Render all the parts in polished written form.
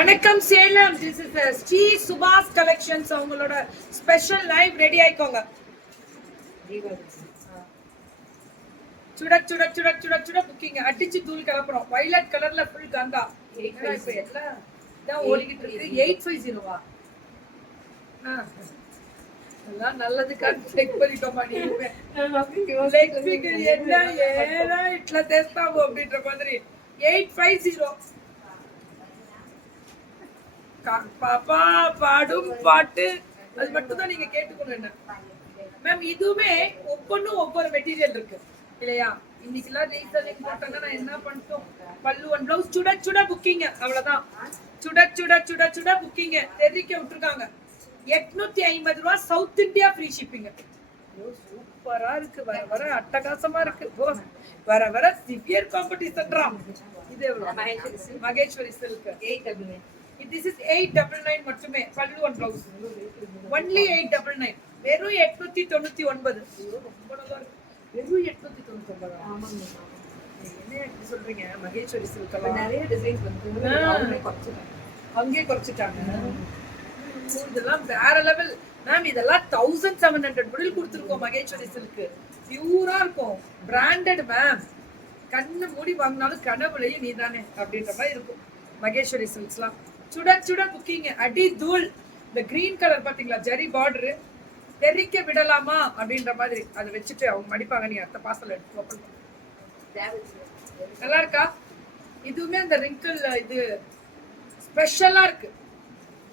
வணக்கம் Salem. This is the Sri சுபாஷ் collections. அவங்களோட ஸ்பெஷல் லைவ் ரெடி ஆயிக்கோங்க. சுட சுட சுட சுட சுட புக்கிங் அடிச்சு தூள் கிளப்புறோம். வயலட் கலர்ல ஃபுல் கந்தா. இப்ப எல்லாம் தான் ஓடிக்கிட்டு இருக்கு. 850வா? எல்லாம் நல்லதுக்காக செக் பண்ணிட்டோமா? நீங்க என்ன ஏன்னா இட்ல தேஸ்தாவோ அப்படின்ற மாதிரி 850. பாப்பா பாடும் பாட்டு அது மட்டும் தான் நீங்க கேட்டுக்கணும். என்ன மேம், இதுவுமே ஒவ்வொன்றும் ஒவ்வொரு மெட்டீரியல் இருக்கு இல்லையா? இன்னைக்கெல்லாம் ரீசனிங் போட்டாங்க. நான் என்ன பண்ணிட்டோம், பல்லு ஒன் பிளவுஸ் சுட சுட புக்கிங்க. அவ்வளவுதான். சுட சுட சுட சுட புக்கிங்க தெரிவிக்க விட்டுருக்காங்க. 850 ரூபா. South India free shipping. சூப்பரா இருக்கு. வர வர அட்டகாசமா இருக்கு. வர வர சிவியர் காம்படிஷன். இது எவ்வளவு? மகேஸ்வரி சில்க் 899. This is 899 மட்டுமே. பல்லு ஒன் பிளவுஸ் only 899. வெறும் 899. ரொம்ப நல்லா இருக்கு. வெறும் 899. ஆமாங்க. என்ன இப்படி சொல்றீங்க? மகேஸ்வரி சில்க்ல நிறைய டிசைன்ஸ் வந்து அங்கே குறைச்சிட்டாங்க. இதெல்லாம் வேற லெவல் மேம். இதெல்லாம் 1700 முடில் கொடுத்துருக்கோம். மகேஸ்வரி சில்க் பியூரா இருக்கும். Branded ma'am. கண்ணு மூடி வாங்கினாலும் கனவுலையும் நீதானே அப்படின்ற மாதிரி இருக்கும் மகேஸ்வரி சில்க்ஸ்லாம். சுட சுட புக்கிங் அடி தூள். இந்த கிரீன் கலர் பாத்தீங்களா, ஜெரி பார்டர். தெரிக்க விடலாமா அப்படின்ற மாதிரி அதை வச்சுட்டு அவங்க மடிப்பாங்க. நீ அடுத்த பார்சல் எடுத்து ஓபன் பண்ணு. நல்லா இருக்கா? இதுவுமே அந்த ரிங்கிள் இது ஸ்பெஷலா இருக்கு.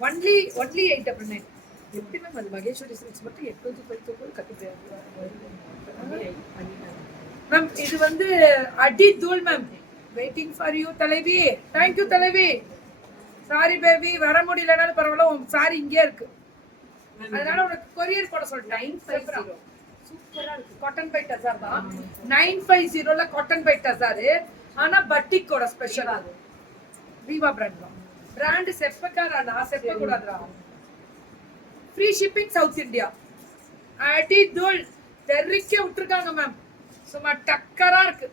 ஒன்லி 899. எப்படி மேம் அது மகேஸ்வரி சில்க்ஸ் மட்டும் 850 கட்டி மேம். இது வந்து அடி தூள் மேம். வெயிட்டிங் ஃபார் யூ தலைவி. தேங்க்யூ தலைவி. சாரி பேபி, வர முடியலனாலும் பரவாயில்ல, உன் சாரி இங்கே இருக்கு. அதனால உனக்கு கொரியர் போட சொல்லிட்டேன். 950. சூப்பரா இருக்கு. காட்டன் பை டசார் தான். 950ல காட்டன் பை டசார். ஆனா பட்டிக்கோட ஸ்பெஷல் அது. வீவா பிராண்ட் தான். பிராண்ட் செப்பக்காரா? நான் செப்ப கூடாதுடா. Free shipping South India. அடி தூள் தெரிக்க விட்டுருக்காங்க மேம். சும்மா டக்கரா இருக்கு.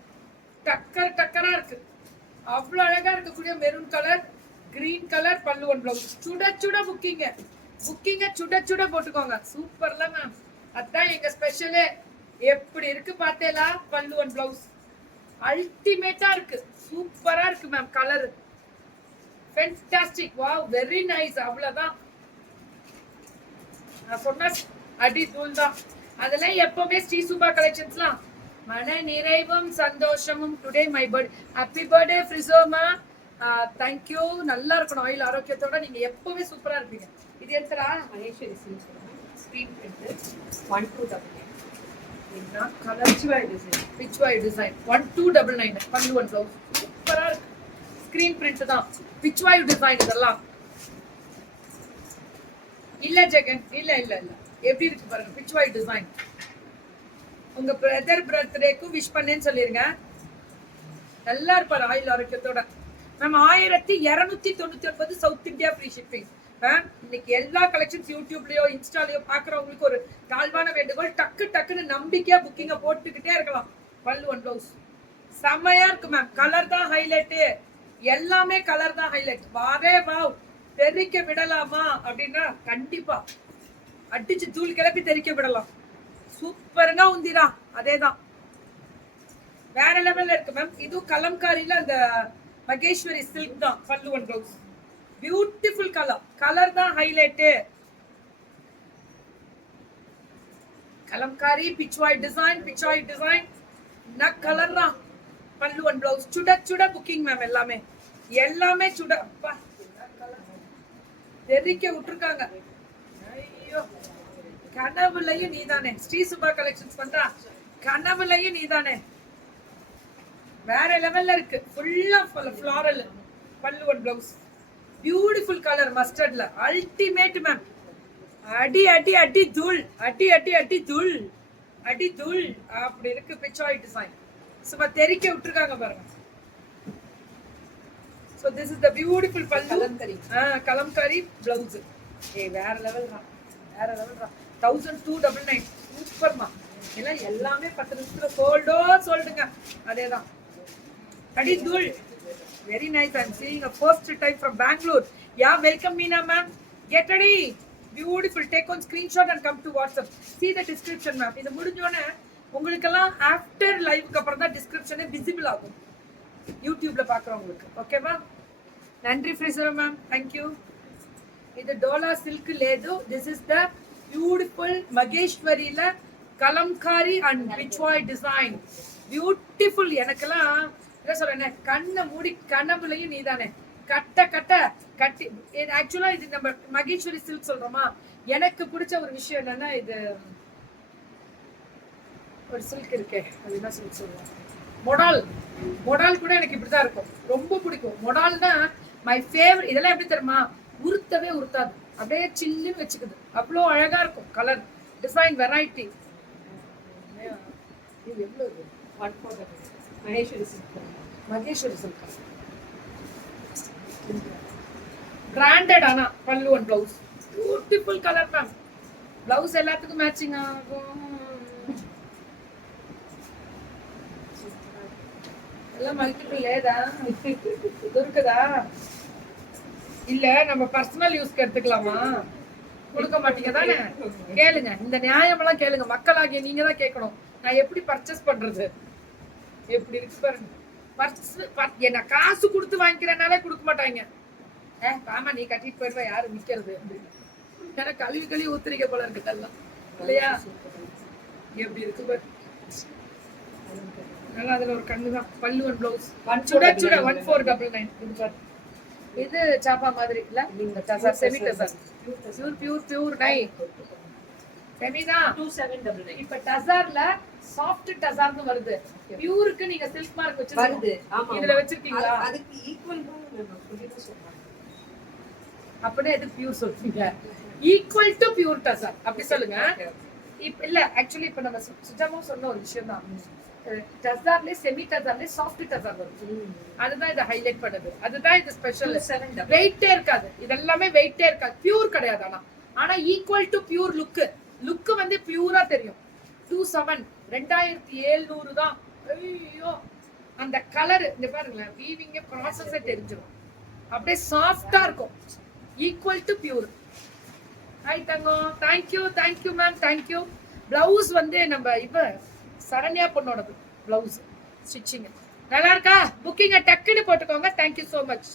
டக்கரா இருக்கு. அவ்வளவு அழகா இருக்கக்கூடிய மெரூன் கலர், கிரீன் கலர் பல்லு ஒன் பிளவுஸ். சுட சுட புக்கிங்க சுட சுட போட்டுக்கோங்க. சூப்பர்ல மேம். அதான் எங்க ஸ்பெஷலே. எப்படி இருக்கு பார்த்தேலா? பல்லு ஒன் பிளவுஸ் அல்டிமேட்டா இருக்கு. சூப்பரா இருக்கு ma'am. Colour fantastic. Wow, very nice. அவ்வளவுதான் நான் சொன்ன. அடி தூள் தான். அதெல்லாம் எப்பவுமே ஸ்ரீ சுபா கலெக்ஷன்ஸ்லாம் மன நிறைவும் சந்தோஷமும். Today my birthday. Happy birthday ஃப்ரிசோமா. தேங்க்யூ. நல்லா இருக்கணும். ஆயில் ஆரோக்கியத்தோட நீங்க எப்பவுமே சூப்பரா இருப்பீங்க. இது எடுத்துடா. Maheshwari silk screen print 1299. என்ன கலர்? பிச்வாய் டிசைன் 1299. பல்லு ஒன் பிளவுஸ் சூப்பரா இருக்கு. ஸ்கிரீன் பிரிண்ட் தான். பிச்வாய் டிசைன் இதெல்லாம் இல்ல ஜெகன். இல்ல எப்படி இருக்கு பாருங்க. பிச்வாய் டிசைன். உங்க பிரதர் பர்த்டேக்கு விஷ் பண்ணேன்னு சொல்லிருங்க. நல்லா இருப்பாரு ஆயில் ஆரோக்கியத்தோட. Ma'am 1299 South India free shipping. Ma'am இன்னைக்கு எல்லா கலெக்ஷன்ஸ் யூடியூப்லயோ இன்ஸ்டாலயோ பாக்குறவங்களுக்கு ஒரு தாழ்வான வேண்டுகோள். டக்குன்னு நம்பிக்கையா புக்கிங்க போட்டுக்கிட்டே இருக்கலாம். பல்லு ஒன் பிளவுஸ் செம்மையா இருக்கு மேம். கலர் தான் ஹைலைட். எல்லாமே கலர் தான் ஹைலைட். வாரே வாவ். தெரிக்க விடலாமா அப்படின்னா கண்டிப்பா அடிச்சு தூள் கிளப்பி தெரிக்க விடலாம். சூப்பருங்க உந்திரா. அதேதான் வேற லெவல்ல இருக்கு மேம். இது கலம்காரியில அந்த மகேஸ்வரி சில்க் தான். பல்லு ஒன் பிளவுஸ் பியூட்டிஃபுல் கலர் தான் ஹைலைட். கலம்காரி பிச்வாய் டிசைன் என்ன கலர் தான். பல்லு ஒன் பிளவுஸ் சுட சுட புக்கிங் மேம். எல்லாமே சுட. அப்பா தெரிக்க விட்டுருக்காங்க. ஐயோ, கனவுலையும் நீதானே. ஸ்ரீ சுபா கலெக்ஷன்ஸ் பண்றா. கனவுலையும் நீதானே. வேற லெவல்ல இருக்கு. ஃபுல்லா ஃப்ளாரல். பல்லு ஒன் பிளவுஸ் பியூட்டிஃபுல் கலர் மஸ்டர்ட்ல. Ultimate ma'am. அடி தூள். அடி தூள் அப்படி இருக்கு. பிச்வாய் டிசைன் சும்மா தெரிக்க விட்டுருக்காங்க பாருங்க. So this is the beautiful pallu. Kalamkari blouse. வேற லெவல் தான். 1299. சூப்பர்மா. எல்லாம் எல்லாமே 10 நிமிஷத்துல சோல்டுங்க. அதேதான். அடி தூள் Very nice. I'm seeing a first time from Bangalore. Yeah, welcome Meena ma'am. Get ready. Beautiful. Take on screenshot and come to WhatsApp. See the description ma'am. இது முடிஞ்சோனே உங்களுக்கெல்லாம் ஆஃப்டர் லைவ்க்கு அப்புறம் தான் டிஸ்கிரிப்ஷனே விசிபிள் ஆகும் யூடியூப்ல பாக்குறவங்களுக்கு. ஓகேவா? நன்றி ஃப்ரிசர் மேம். Thank you. இது டோலா சில்க் லேது. This is the beautiful மகேஸ்வரியில Kalamkari and pichwai design. Beautiful. எனக்கெல்லாம் என்ன சொல்றேன், கண்ணை மூடி கனவுலையும் நீதானே கட்ட கட்ட கட்டி. ஆக்சுவலா இது நம்ம மகேஸ்வரி சில்க் சொல்றோமா, எனக்கு பிடிச்ச ஒரு விஷயம் என்னன்னா, இது ஒரு சில்க் இருக்கே, அது என்ன சில்க் சொல்லுவோம், மொடால். மொடால் கூட எனக்கு இப்படிதான் இருக்கும், ரொம்ப பிடிக்கும். மொடால்னா மை ஃபேவரட். இதெல்லாம் எப்படி தெரியுமா, உருத்தவே உருத்தாது, அப்படியே சில்லுன்னு வச்சுக்குது, அவ்வளோ அழகா இருக்கும். Colour, design, variety. இது எவ்வளவு? Maheswari silk. Maheswari silk branded. ஆனா பல்லு and blouse beautiful colour ma'am. Blouse எல்லாத்துக்கும் மேட்சிங் ஆகும். எல்லாம் மல்டிபிள் லேதா இருக்குதா? இல்ல நம்ம பர்சனல் யூஸ்க்கு எடுத்துக்கலாமா? கொடுக்க மாட்டீங்க தானே? கேளுங்க, இந்த நியாயம் எல்லாம் கேளுங்க. மக்களாகிய நீங்க தான் கேட்கணும். நான் எப்படி பர்ச்சேஸ் பண்றது? எப்படி இருக்கு பாருங்க. என்ன காசு கொடுத்து வாங்கிக்கிறனாலே கொடுக்க மாட்டாங்க. ஆமா, நீ கட்டிட்டு போயிடுவா, யாரு நிக்கிறது அப்படின்னு. ஏன்னா கழுவி கழுவி ஊத்துறீங்க போல இருக்கு எல்லாம், இல்லையா? எப்படி இருக்கு பாரு. நல்லா அதுல ஒரு கண்ணுதான். பல்லு அண்ட் பிளவுஸ் சுட சுட 1499 இது பாரு. இது சாப்பா மாதிரி இல்ல, tussar, semi tussar, pure pure pure நை செமிதான் 2799. இப்ப டசர்ல சாஃப்ட் டசர்னு வருது. பியூருக்கு நீங்க சில்க் மார்க் வச்சிருக்கீங்க, இதுல வச்சிருக்கீங்களா? அதுக்கு ஈக்குவல் சொல்றாங்க. அப்படியே எது பியூர் சொல்றீங்க? ஈக்குவல் டு பியூர் டசர் அப்படி சொல்லுங்க. இப்ப இல்ல, ஆக்சுவலி இப்ப நம்ம சுஜாமா சொன்ன ஒரு விஷயம் தான். டசர்ல செமி டசர்ல சாஃப்ட் டசர் வருது, அதுதான் இதை ஹைலைட் பண்ணுது. அதுதான் இது ஸ்பெஷல். வெயிட்டே இருக்காது, இதெல்லாமே வெயிட்டே இருக்காது, பியூர் கிடையாது. ஆனா ஈக்குவல் டு பியூர் லுக் வந்து பியூரா தெரியும். 27 2700 தான். ஐயோ, அந்த கலர் இந்த பாருங்களேன், வீவிங் ப்ராசஸே தெரிஞ்சிடும். அப்படியே சாஃப்டா இருக்கும். Equal to pure. Hi Thangam, thank you ma'am, thank you. Blouse வந்து நம்ம இப்ப சரண்யா பொண்ணோடது பிளவுஸ் ஸ்டிச்சிங் நல்லா இருக்கா? புக்கிங்க டக்குன்னு போட்டுக்கோங்க. Thank you so much.